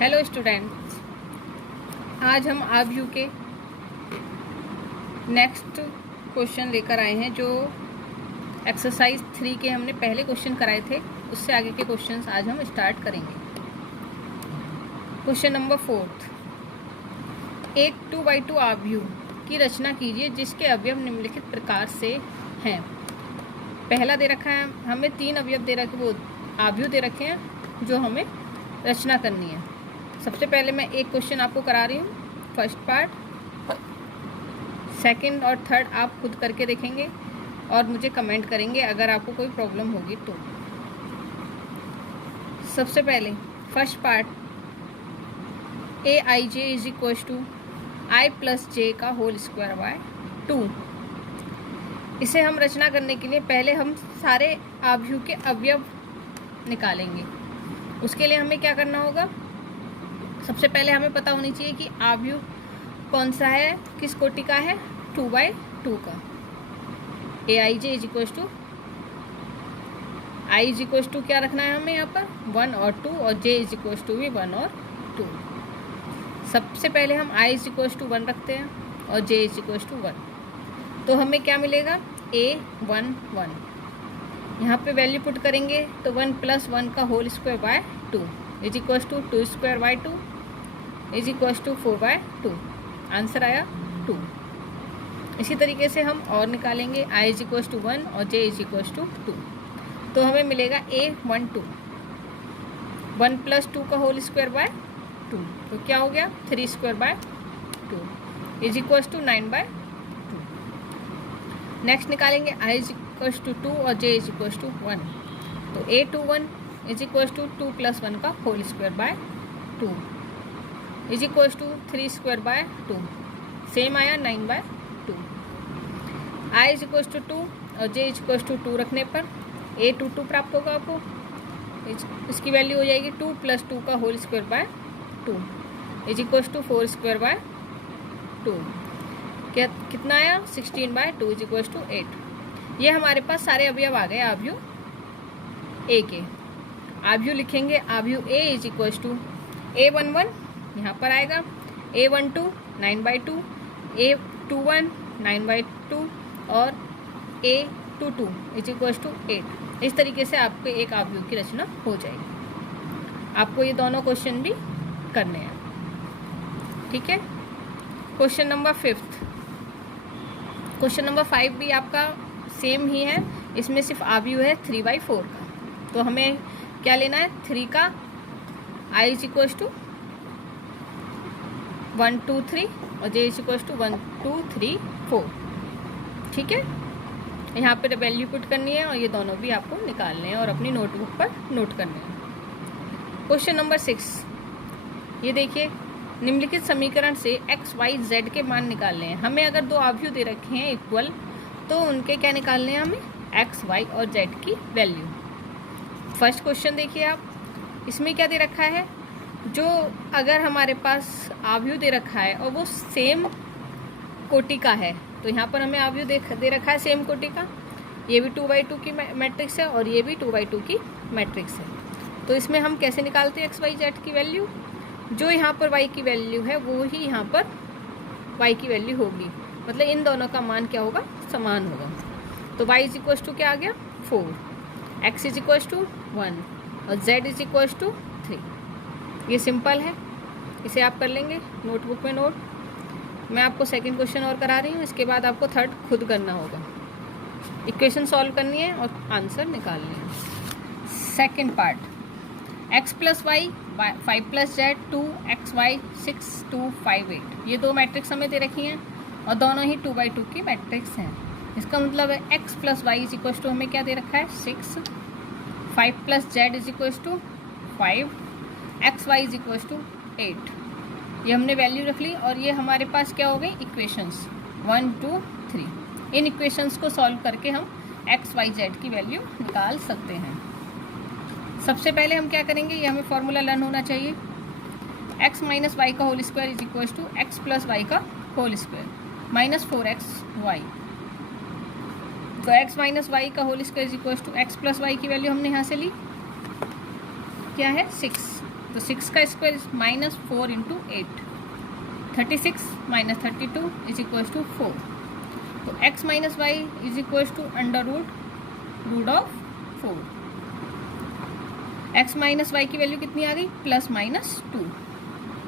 Hello students, आज हम आव्यू के नेक्स्ट क्वेश्चन लेकर आए हैं। जो एक्सरसाइज 3 के हमने पहले क्वेश्चन कराए थे, उससे आगे के क्वेश्चंस आज हम स्टार्ट करेंगे। क्वेश्चन नंबर 4, एक 2x2 आव्यू की रचना कीजिए जिसके अवयव निम्नलिखित प्रकार से हैं। पहला दे रखा है हमें 3 अवयव दे रखे, वो आव्यू दे रखे हैं जो हमें रचना करनी है। सबसे पहले मैं एक क्वेश्चन आपको करा रही हूँ, फर्स्ट पार्ट। सेकंड और थर्ड आप खुद करके देखेंगे और मुझे कमेंट करेंगे अगर आपको कोई प्रॉब्लम होगी तो। सबसे पहले first part, a i j is equal to i plus j का होल स्क्वायर बाय 2। इसे हम रचना करने के लिए पहले हम सारे आव्यू के अवयव निकालेंगे। उसके लिए हमें क्या करना होगा, सबसे पहले हमें पता होनी चाहिए कि आव्यू कौन सा है, किस कोटि का है, 2x2 का। A i j is equal to i is equal to क्या रखना है हमें यहाँ पर 1 और 2, और जे इज इक्वल टू भी 1 और 2। सबसे पहले हम आई इज इक्वल टू 1 रखते हैं और जे इज इक्वल टू 1, तो हमें क्या मिलेगा A1 1। यहाँ पे वैल्यू पुट करेंगे तो 1 + 1 का whole square by 2 is equal to 2 square by 2 is equal to 4/2। Answer आया 2। इसी तरीके से हम और निकालेंगे, i इज इक्वल टू 1 और j इज इक्वल टू 2, तो हमें मिलेगा A1 2। 1 + 2 का होल स्क्वायर बाय 2, तो क्या हो गया 3 square by 2 is equal to 9/2। Next निकालेंगे i इज इक्वल टू 2 और j इज इक्वल टू 1, तो A21 इज इक्वल टू 2 + 1 का whole square by 2 is equal to 3 square by 2, same आया 9/2। i इज इक्वल टू 2 और j is equal to 2 रखने पर A22 प्राप्त होगा आपको। इसकी वैल्यू हो जाएगी 2 + 2 का whole square by 2 is equal to 4 square by 2। क्या कितना आया 16/2 इज इक्वल टू 8। ये हमारे पास सारे अवयव आ गए आव्यू ए के। आव्यू लिखेंगे, आव्यू ए इज इक्वल टू A11 यहाँ पर आएगा, A12 9/2, A21 9/2 और A22 इज इक्वल टू 8। इस तरीके से आपके एक आव्यू की रचना हो जाएगी। आपको ये दोनों क्वेश्चन भी करने हैं, ठीक है। क्वेश्चन नंबर 5, क्वेश्चन नंबर 5 भी आपका सेम ही है, इसमें सिर्फ आव्यू है 3/4 का। तो हमें क्या लेना है, 3 का i इज इक्वल टू 1 2 3 और j इज इक्वल टू 1 2 3 4, ठीक है। यहाँ पर वैल्यू पुट करनी है और ये दोनों भी आपको निकालने हैं और अपनी नोटबुक पर नोट करने हैं। क्वेश्चन नंबर 6, ये देखिए, निम्नलिखित समीकरण से x y z के मान निकालने हैं। हमें अगर दो आव्यू दे रखे हैं इक्वल, तो उनके क्या निकालने हैं हमें, x y और z की वैल्यू। फर्स्ट क्वेश्चन देखिए आप, इसमें क्या दे रखा है, जो अगर हमारे पास आव्यू दे रखा है और वो सेम कोटि का है, तो यहाँ पर हमें आव्यू दे रखा है सेम कोटि का। ये भी 2/2 की मैट्रिक्स है और ये भी 2/2 की मैट्रिक्स है। तो इसमें हम कैसे निकालते हैं x y z की वैल्यू, जो यहाँ पर y की वैल्यू है वो ही यहाँ पर y की वैल्यू होगी, मतलब इन दोनों का मान क्या होगा, समान होगा। तो y इज इक्वल टू क्या आ गया 4, x इज इक्वल टू 1 और z इज इक्वल टू 3। ये सिंपल है, इसे आप कर लेंगे नोटबुक में नोट। मैं आपको सेकंड क्वेश्चन और करा रही हूँ, इसके बाद आपको थर्ड खुद करना होगा। इक्वेशन सॉल्व करनी है और आंसर निकालनी है। Second part, x + y 5 + z 2xy 6 2 5 8। ये दो मैट्रिक्स हमें दे रखी हैं और दोनों ही 2/2 की मैट्रिक्स हैं। इसका मतलब है x + y is equal to हमें क्या दे रखा है 6, 5 + z is equal to 5, xy is equal to 8। ये हमने वैल्यू रख ली और ये हमारे पास क्या हो गई, इक्वेशंस 1 2 3। इन इक्वेशंस को सॉल्व करके हम x y z की वैल्यू निकाल सकते हैं। सबसे पहले हम क्या करेंगे, ये हमें फॉर्मूला लर्न होना चाहिए। x - y का whole square is equal to x + y का होल स्क्वायर माइनस 4xy। तो x - y का whole square is equal to x + y की वैल्यू हमने यहाँ से ली, क्या है 6 तो 6 का square minus 4 into 8, 36 minus 32 is equal to 4। तो x minus y is equal to under root of 4। x minus y की वैल्यू कितनी आ गई? प्लस माइनस 2,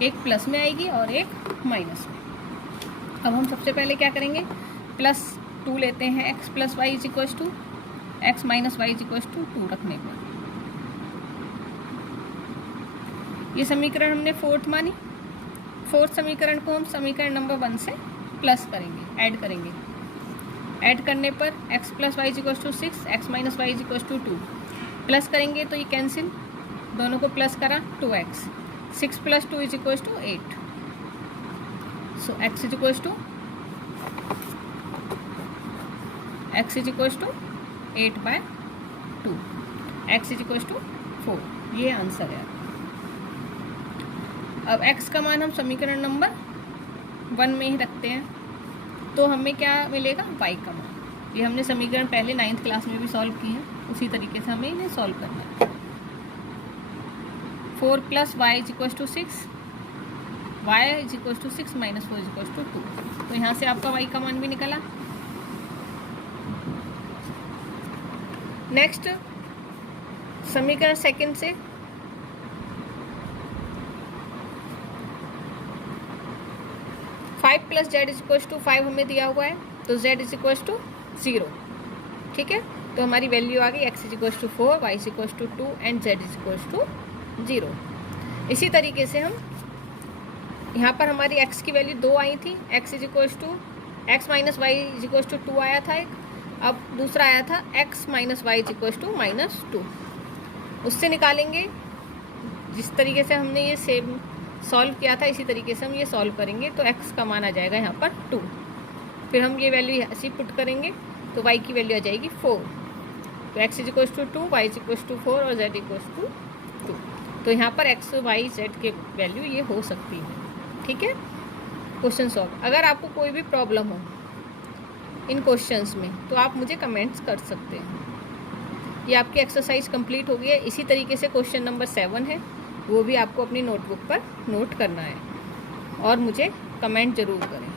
एक प्लस में आएगी और एक माइनस में। अब हम सबसे पहले क्या करेंगे, प्लस 2 लेते हैं, x plus y is equal to x minus y is equal to 2 रखने पर। ये समीकरण हमने फोर्थ मानी। फोर्थ समीकरण को हम समीकरण नंबर 1 से प्लस करेंगे, ऐड करेंगे। ऐड करने पर x plus y is equal to 6, x minus y is equal to 2। Plus करेंगे तो ये कैंसिल, दोनों को प्लस करा 2x, 6 plus 2 is equal to 8। So x is equal to 8/2, x is equal to 4। ये आंसर है। अब x का मान हम समीकरण नंबर 1 में ही रखते हैं, तो हमें क्या मिलेगा? y का मान। ये हमने समीकरण पहले 9th क्लास में भी सॉल्व किए हैं, उसी तरीके से हमें इन्हें सॉल्व करना है। 4 plus y is equal to 6, y is equal to 6 minus 4 is equal to 2। तो यहाँ से आपका y का मान भी निकला। नेक्स्ट समीकरण सेकंड से 5 plus z is equal to 5 हमें दिया हुआ है, तो z इज इक्वल टू 0। ठीक है, तो हमारी वैल्यू आ गई x is equal to 4, y is equal to 2 and z is equal to 0। इसी तरीके से हम यहाँ पर हमारी x की वैल्यू 2 आई थी, x is equal to x minus y is equal to 2 आया था एक। अब दूसरा आया था x minus y is equal to minus 2। उससे निकालेंगे, जिस तरीके से हमने ये सेम सॉल्व किया था इसी तरीके से हम ये सॉल्व करेंगे। तो x का मान आ जाएगा यहाँ पर 2। फिर हम ये वैल्यू ऐसी पुट करेंगे तो y की वैल्यू आ जाएगी 4। तो x is equal to 2, y is equal to 4 और z इक्वल टू 2। तो यहाँ पर x, y, z के वैल्यू ये हो सकती है। ठीक है, क्वेश्चन सॉल्व। अगर आपको कोई भी प्रॉब्लम हो इन क्वेश्चंस में तो आप मुझे कमेंट्स कर सकते हैं। ये आपकी एक्सरसाइज कंप्लीट हो गई है। इसी तरीके से क्वेश्चन नंबर 7 है, वो भी आपको अपनी नोटबुक पर नोट करना है और मुझे कमेंट ज़रूर करें।